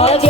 Okay.